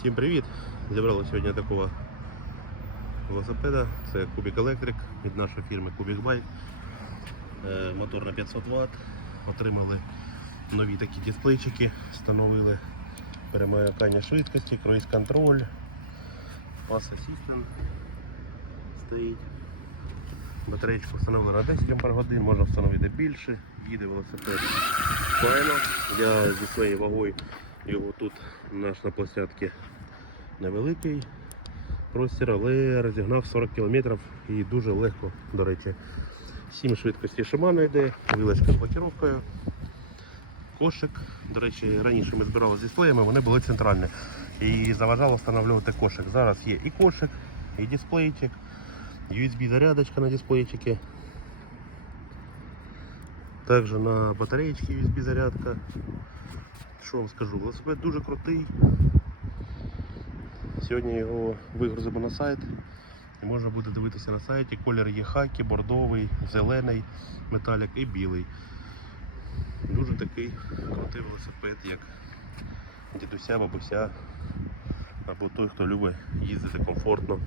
Всім привіт! Зібрали сьогодні такого велосипеда. Це Кубік Електрик від нашої фірми Кубік Байк. Е, Мотор на 500 Вт. Отримали нові такі дисплейчики, встановили перемикання швидкості, круїз контроль, пас асистент стоїть. Батареєчку встановили на 10 годин, можна встановити більше, їде велосипед файно. Я зі своєю вагою його тут наш на площадці невеликий простір, але розігнав 40 км і дуже легко, до речі. 7 швидкості Shimano йде, вилочка з блокіровкою. Кошик. До речі, раніше ми збирали з дисплеями, вони були центральні. І заважало встановлювати кошик. Зараз є і кошик, і дисплейчик, USB зарядочка на дисплейчикі. Також на батареечці USB зарядка. Що вам скажу, велосипед дуже крутий. Сьогодні його вигрузимо на сайт. І можна буде дивитися на сайті. Колір є хакі, бордовий, зелений металік і білий. Дуже такий крутий велосипед, як дідуся, бабуся або той, хто любить їздити комфортно.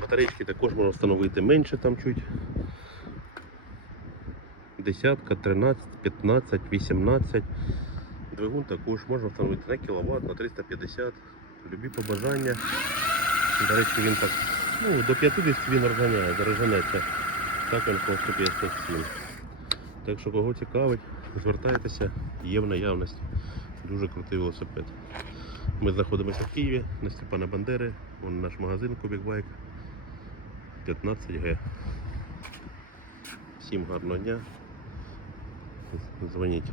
Батарейки також можна встановити менше там чуть. Десятка, 13, 15, 18. Двигун також можна встановити на кіловат, на 350. Любі побажання. До речі, він так ну, до 50 він розганяє, розганеться. Так він по 157. Так що кого цікавить, звертайтеся, є в наявності. Дуже крутий велосипед. Ми знаходимося в Києві на Степана Бандери. Вон наш магазин Кубік Байк 15Г. Всім гарного дня. Дзвоніть.